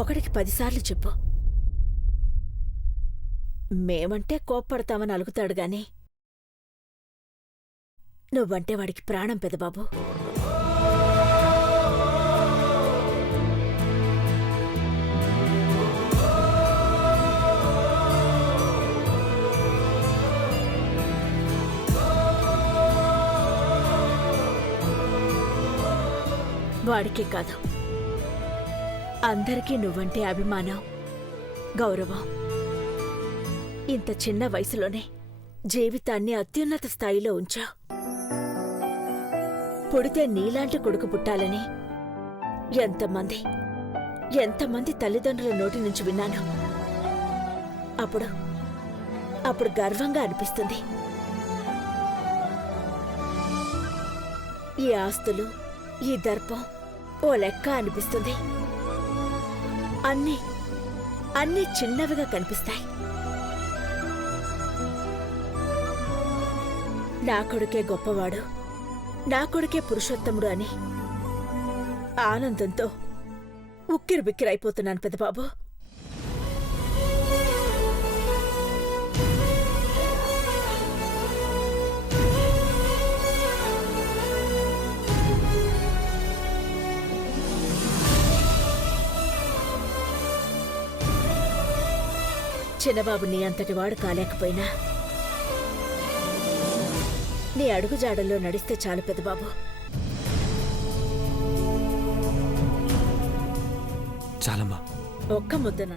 ఒకడికి 10 సార్లు చెప్పు. మేమంటే కోప్పడతామని అలుగుతాడు గాని నువ్వంటే వాడికి ప్రాణం పెదబాబు. వాడికే కాదు, అందరికీ నువ్వంటే అభిమానం, గౌరవం. ఇంత చిన్న వయసులోనే జీవితాన్ని అత్యున్నత స్థాయిలో ఉంచావు. పుడితే నీలాంటి కొడుకు పుట్టాలని ఎంతమంది తల్లిదండ్రుల నోటి నుంచి విన్నాను. అప్పుడు గర్వంగా అనిపిస్తుంది. ఈ ఆస్తులు, ఈ దర్పం ఓ లెక్క అనిపిస్తుంది. అన్నీ చిన్నవిగా కనిపిస్తాయి. నా కొడుకే గొప్పవాడు, నా కొడుకే పురుషోత్తముడు అని ఆనందంతో ఉక్కిరిబిక్కిరైపోతున్నాను పెదబాబు. చిన్నబాబు నీ అంతటి వాడు కాలేకపోయినా నీ అడుగుజాడల్లో నడిస్తే చాలు పెదబాబు. చాలమ్మా. ఒక్క ముద్దన